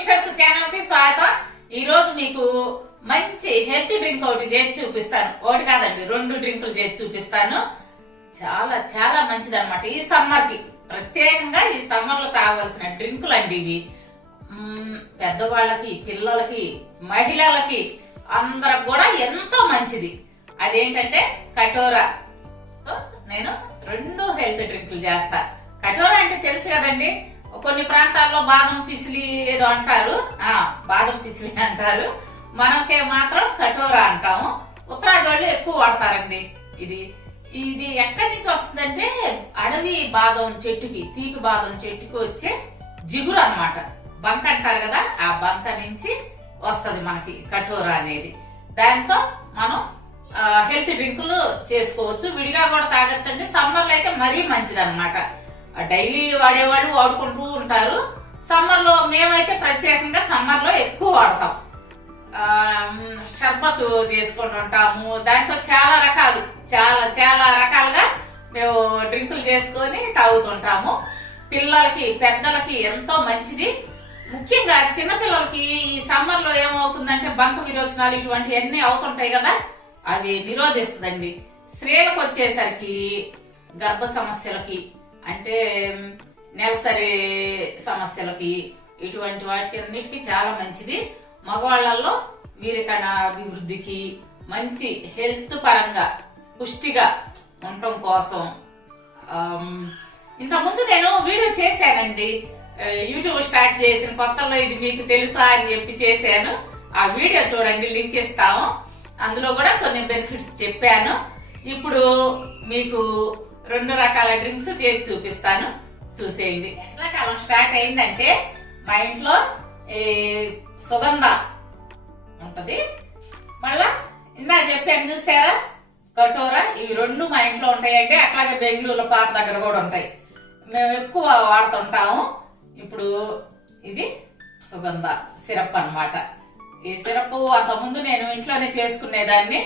Misters ఛానల్కి స్వాగతం. ఈ రోజు మీకు మంచి హెల్తీ డ్రింక్ ఒకటి చేసి చూపిస్తాను. ఒకటి కాదండి రెండు డ్రింకులు చేసి చూపిస్తాను. చాలా చాలా మంచిది అనమాట ఈ సమ్మర్కి ప్రత్యేకంగా ఈ సమ్మర్లో తాగవలసిన డ్రింకులు అండి ఇవి. పెద్దవాళ్ళకి పిల్లలకి మహిళలకి అందరికి కూడా ఎంతో మంచిది. అదేంటంటే కటోరా నేను రెండు హెల్త్ డ్రింకులు చేస్తా. కటోరా అంటే తెలుసు కదండి? కొన్ని ప్రాంతాల్లో బాదం పిసిలి ఏదో అంటారు. ఆ బాదం పిసిలి అంటారు. మనకే మాత్రం కటోరా అంటాము. ఉత్తరాది వాళ్ళు ఎక్కువ వాడతారండి ఇది. ఇది ఎక్కడి నుంచి వస్తుందంటే అడవి బాదం చెట్టుకి తీపి బాదం చెట్టుకి వచ్చే జిగురు అన్నమాట. బంక అంటారు కదా ఆ బంక నుంచి వస్తుంది మనకి కటోరా అనేది. దాంతో మనం హెల్త్ డ్రింకులు చేసుకోవచ్చు. విడిగా కూడా తాగొచ్చండి. సమ్మర్లో అయితే మరీ మంచిది అనమాట డైలీ వాడేవాళ్ళు వాడుకుంటూ ఉంటారు. సమ్మర్లో మేమైతే ప్రత్యేకంగా సమ్మర్లో ఎక్కువ వాడతాం. ఆ, షర్బత్ చేసుకుంటుంటాము దాంతో చాలా రకాలు చాలా చాలా రకాలుగా మేము డ్రింకులు చేసుకొని తాగుతుంటాము. పిల్లలకి పెద్దలకి ఎంతో మంచిది. ముఖ్యంగా చిన్నపిల్లలకి ఈ సమ్మర్లో ఏమవుతుందంటే బంక విరోచనాలు ఇటువంటివన్నీ అవుతుంటాయి కదా అవి నిరోధిస్తుందండి. స్త్రీలకు వచ్చేసరికి గర్భ సమస్యలకి అంటే నెలసరి సమస్యలకి ఇటువంటి వాటికి అన్నిటికీ చాలా మంచిది. మగవాళ్ళలో వీరికన అభివృద్ధికి మంచి హెల్త్ పరంగా పుష్టిగా ఉండటం కోసం ఇంతకుముందు నేను వీడియో చేశానండి. యూట్యూబ్ స్టార్ట్ చేసిన కొత్తలో ఇది మీకు తెలుసా అని చెప్పి చేశాను. ఆ వీడియో చూడండి లింక్ ఇస్తాము. అందులో కూడా కొన్ని బెనిఫిట్స్ చెప్పాను. ఇప్పుడు మీకు రెండు రకాల డ్రింక్స్ చేసి చూపిస్తాను. చూసేయండి. ఎండాకాలం స్టార్ట్ అయిందంటే మా ఇంట్లో ఈ సుగంధ ఉంటది. మళ్ళా ఇందా చెప్పాను చూసారా? కటోరా ఇవి రెండు మా ఇంట్లో ఉంటాయండి అట్లాగే బెంగళూరులో పాత దగ్గర కూడా ఉంటాయి. మేము ఎక్కువ వాడుతుంటాము. ఇప్పుడు ఇది సుగంధ సిరప్ అన్నమాట. ఈ సిరప్ అంతకుముందు నేను ఇంట్లోనే చేసుకునేదాన్ని.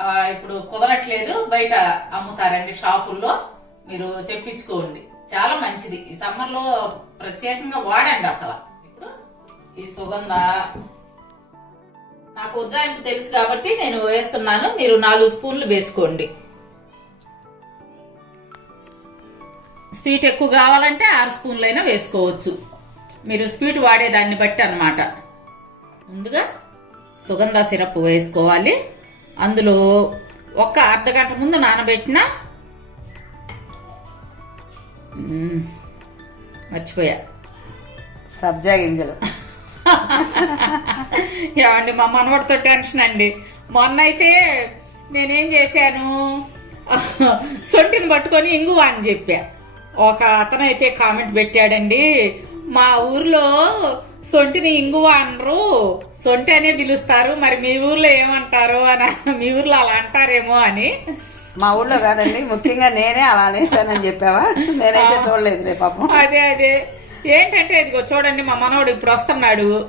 ఇప్పుడు కుదరట్లేదు. బయట అమ్ముతారండి షాపుల్లో. మీరు తెప్పించుకోండి. చాలా మంచిది. ఈ సమ్మర్లో ప్రత్యేకంగా వాడండి అసలు. ఇప్పుడు ఈ సుగంధ నాకు ఉజ్జాయింపు తెలుసు కాబట్టి నేను వేస్తున్నాను. మీరు నాలుగు స్పూన్లు వేసుకోండి. స్వీట్ ఎక్కువ కావాలంటే ఆరు స్పూన్లైనా వేసుకోవచ్చు. మీరు స్వీట్ వాడేదాన్ని బట్టి అనమాట ముందుగా సుగంధ సిరప్ వేసుకోవాలి. అందులో ఒక్క అర్ధ గంట ముందు నానబెట్టిన మర్చిపోయా. సబ్జా గింజలు. ఏమండి మా మనవడితో టెన్షన్ అండి. మొన్న అయితే నేనేం చేశాను? సొంటిని పట్టుకొని ఇంగువ అని చెప్పా. ఒక అతను అయితే కామెంట్ పెట్టాడండి మా ఊర్లో సొంటిని ఇంగువ అనరు. సొంటి అనే పిలుస్తారు. మరి మీ ఊర్లో ఏమంటారు అని మీ ఊర్లో అలా అంటారేమో అని. మా ఊళ్ళో కాదండి. ముఖ్యంగా నేనే అలా అనేసానని చెప్పావా? నేనైతే చూడలేదు పాపం. అదే అదే. ఏంటంటే ఇదిగో చూడండి మా మనవడు ఇప్పుడు వస్తున్నాడు.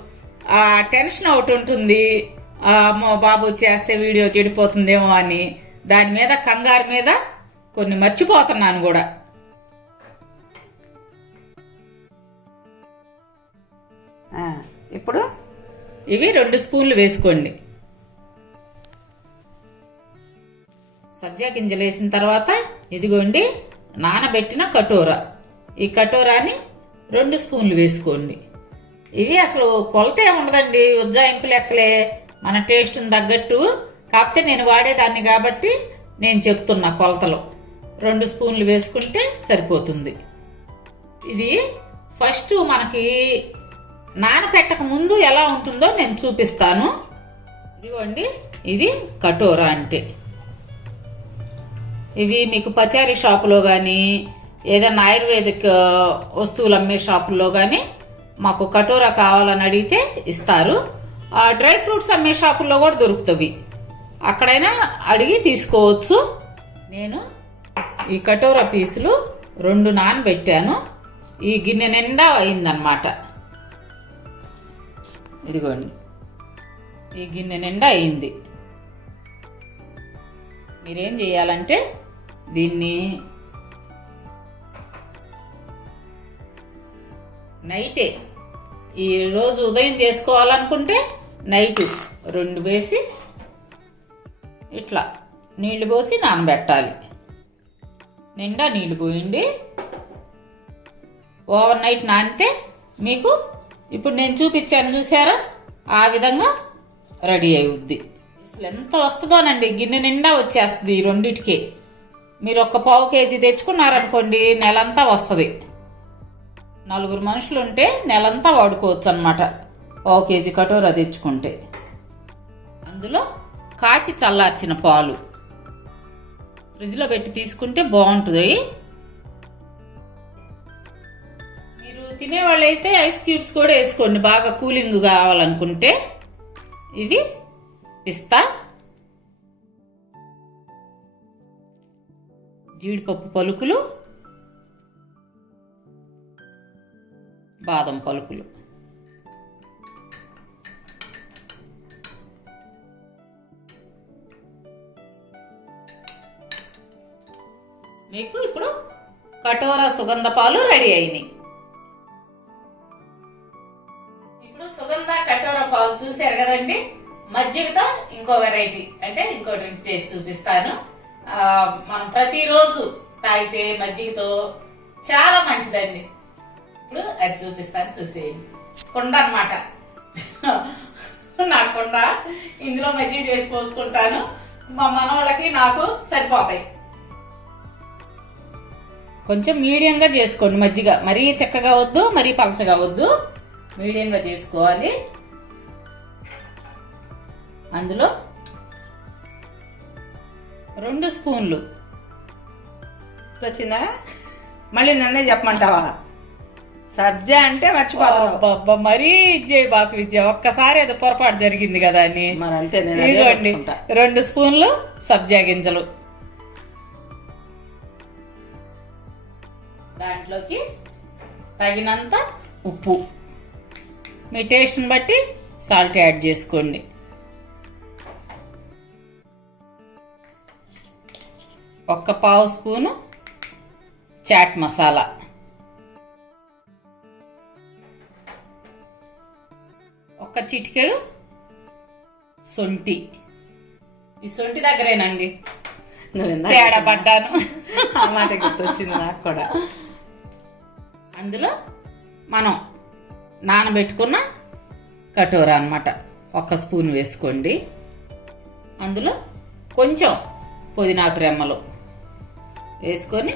ఆ టెన్షన్ ఒకటి ఉంటుంది. ఆ, అమ్మో బాబు చేస్తే వీడియో చెడిపోతుందేమో అని. దాని మీద కంగారు మీద కొన్ని మర్చిపోతున్నాను కూడా. ఇప్పుడు? ఇవి రెండు స్పూన్లు వేసుకోండి. సబ్జా గింజలు వేసిన తర్వాత ఇదిగోండి నానబెట్టిన కటోరా. ఈ కటోరాని రెండు స్పూన్లు వేసుకోండి. ఇవి అసలు కొలత ఏముండదండి ఉజ్జాయింపు లెక్కలే. మన టేస్ట్ని తగ్గట్టు. కాకపోతే నేను వాడేదాన్ని కాబట్టి నేను చెప్తున్నా కొలతలు. రెండు స్పూన్లు వేసుకుంటే సరిపోతుంది. ఇది ఫస్ట్ మనకి నానపెట్టక ముందు ఎలా ఉంటుందో నేను చూపిస్తాను. ఇదిగోండి ఇది కటోరా అంటే. ఇవి మీకు పచారీ షాపులో కానీ ఏదైనా ఆయుర్వేదిక్ వస్తువులు అమ్మే షాపుల్లో కానీ మాకు కటోరా కావాలని అడిగితే ఇస్తారు. ఆ డ్రై ఫ్రూట్స్ అమ్మే షాపుల్లో కూడా దొరుకుతవి. అక్కడైనా అడిగి తీసుకోవచ్చు. నేను ఈ కటోరా పీసులు రెండు నానబెట్టాను. ఈ గిన్నె నిండా అయిందనమాట ఇదిగోండి. ఈ గిన్నె నిండా అయింది. మీరేం చేయాలంటే దీన్ని నైటే ఈ రోజు ఉదయం చేసుకోవాలనుకుంటే నైట్ రెండు వేసి ఇట్లా నీళ్ళు పోసి నానబెట్టాలి. నిండా నీళ్ళు పోయండి. ఓవర్ నైట్ నానితే మీకు ఇప్పుడు నేను చూపించాను చూసారా? ఆ విధంగా రెడీ అవుద్ది అసలు ఎంత వస్తుందోనండి గిన్నె నిండా వచ్చేస్తుంది ఈ రెండిటికి. మీరు ఒక పావు కేజీ తెచ్చుకున్నారనుకోండి నెలంతా వస్తుంది. నలుగురు మనుషులు ఉంటే నెలంతా వాడుకోవచ్చు అనమాట పావు కేజీ కటోరా తెచ్చుకుంటే. అందులో కాచి చల్లార్చిన పాలు. ఫ్రిడ్జ్లో పెట్టి తీసుకుంటే బాగుంటుంది. తినేవాళ్ళైతే ఐస్ క్యూబ్స్ కూడా వేసుకోండి. బాగా కూలింగ్ కావాలనుకుంటే ఇది పిస్తా జీడిపప్పు పలుకులు బాదం పలుకులు. మీకు ఇప్పుడు కటోరా సుగంధ పాలు రెడీ అయినాయి. కటోర పాలు చూశారు కదండి? మజ్జిగతో ఇంకో వెరైటీ అంటే ఇంకో డ్రింక్ చేసి చూపిస్తాను. మనం ప్రతిరోజు తాగితే మజ్జిగతో చాలా మంచిదండి. ఇప్పుడు అది చూపిస్తాను చూసేయండి. కుండ అన్నమాట. నా కుండ ఇందులో మజ్జిగ చేసి పోసుకుంటాను. మా మనవాళ్ళకి నాకు సరిపోతాయి. కొంచెం మీడియంగా చేసుకోండి మజ్జిగ. మరీ చెక్కగా వద్దు మరీ పలచగా వద్దు. మీడియంగా చేసుకోవాలి. అందులో రెండు స్పూన్లు. వచ్చిందా మళ్ళీ నన్నే చెప్పమంటావా? సబ్జా అంటే మర్చిపోతాను. అబ్బబ్బా, మరీ ఇచ్చేయి బాకు విద్య ఒక్కసారి ఏదో పొరపాటు జరిగింది కదా అని. మరి అంతే అదే ఇదిగోండి. రెండు స్పూన్లు సబ్జా గింజలు. దాంట్లోకి తగినంత ఉప్పు. మీ టేస్ట్ని బట్టి సాల్ట్ యాడ్ చేసుకోండి. ఒక్క పావు స్పూను చాట్ మసాలా. ఒక్క చిటికెడు సొంటి. ఈ సొంటి దగ్గరేనండి. తేడా పడ్డాను. ఆ మాట గుర్తొచ్చింది నాకు కూడా. అందులో మనం నానబెట్టుకున్న కటోరా అన్నమాట. ఒక స్పూన్ వేసుకోండి. అందులో కొంచెం పుదీనాకు రెమ్మలు వేసుకొని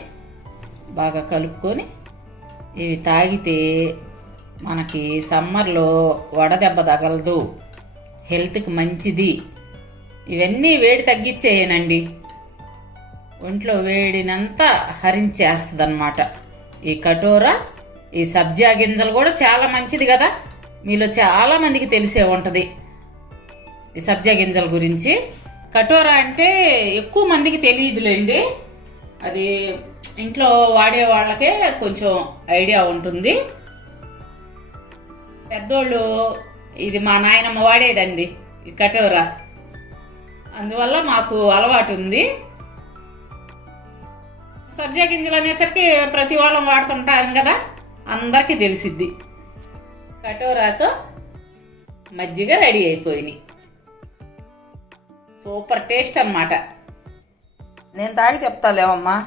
బాగా కలుపుకొని ఇవి తాగితే మనకి సమ్మర్లో వడదెబ్బ తగలదు. హెల్త్కి మంచిది. ఇవన్నీ వేడి తగ్గించేయనండి. ఒంట్లో వేడినంతా హరించేస్తుంది అనమాట ఈ కటోరా ఈ సబ్జా గింజలు కూడా చాలా మంచిది కదా. మీలో చాలా మందికి తెలిసే ఉంటుంది. ఈ సబ్జా గింజల గురించి. కటోరా అంటే ఎక్కువ మందికి తెలియదులేండి. అది ఇంట్లో వాడే వాళ్ళకే కొంచెం ఐడియా ఉంటుంది. పెద్దోళ్ళు ఇది మా నాయనమ్మ వాడేదండి ఈ కటోరా. అందువల్ల మాకు అలవాటు ఉంది. సబ్జా గింజలు అనేసరికి ప్రతి వాళ్ళం వాడుతుంటాం కదా అందరికీ తెలిసిద్ది. కటోరాతో మజ్జిగ రెడీ అయిపోయినాయి. సూపర్ టేస్ట్ అన్నమాట. నేను తాగి చెప్తాలేవమ్మా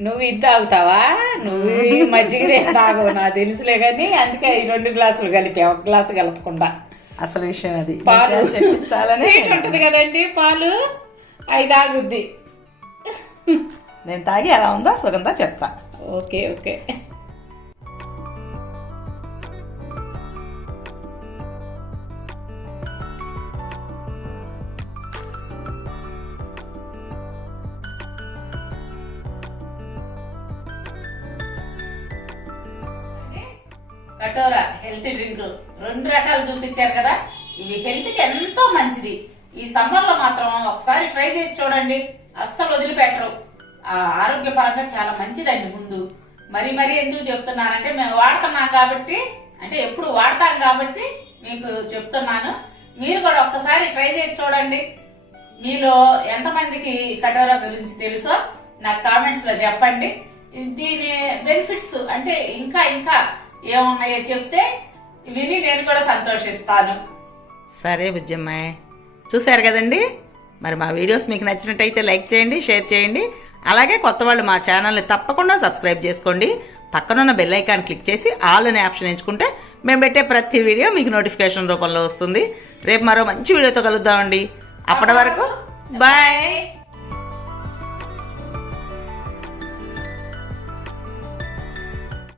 నువ్వు ఇది తాగుతావా? నువ్వు మజ్జిగ తాగవు నాకు తెలుసులే కానీ అందుకే ఈ రెండు గ్లాసులు కలిపా ఒక గ్లాసు కలపకుండా. అసలు విషయం అది. పాలు. స్వీట్ ఉంటది కదండి పాలు. అవి తాగుద్ది. నేను తాగి ఎలా ఉందో సుగంధ చెప్తా. Okay okay. కటోరా హెల్త్ డ్రింక్ రెండు రకాలు చూపించారు కదా. ఇవి హెల్త్కి ఎంతో మంచిది. ఈ సమ్మర్లో మాత్రం ఒకసారి ట్రై చేసి చూడండి. అస్సలు వదిలిపెట్టరు. ఆ, ఆరోగ్యపరంగా చాలా మంచిదండి ముందు. మరి మరి ఎందుకు చెప్తున్నానంటే మేము వాడుతున్నాం కాబట్టి అంటే ఎప్పుడు వాడతాం కాబట్టి మీకు చెప్తున్నాను. మీరు కూడా ఒక్కసారి ట్రై చేసి చూడండి. మీలో ఎంతమందికి కటోరా గురించి తెలుసో నాకు కామెంట్స్లో చెప్పండి. దీని బెనిఫిట్స్ అంటే ఇంకా ఇంకా ఏమున్నాయో చెప్తే విని నేను కూడా సంతోషిస్తాను. సరే బుజ్జమ్మాయ్ చూశారు కదండి? మరి మా వీడియోస్ మీకు నచ్చినట్టయితే లైక్ చేయండి షేర్ చేయండి. అలాగే కొత్త వాళ్ళు మా ఛానల్ని తప్పకుండా సబ్స్క్రైబ్ చేసుకోండి. పక్కనున్న బెల్ ఐకాన్ క్లిక్ చేసి ఆల్ అనే ఆప్షన్ ఎంచుకుంటే మేము పెట్టే ప్రతి వీడియో మీకు నోటిఫికేషన్ రూపంలో వస్తుంది. రేపు మరో మంచి వీడియోతో కలుద్దామండి. అప్పటి వరకు బాయ్.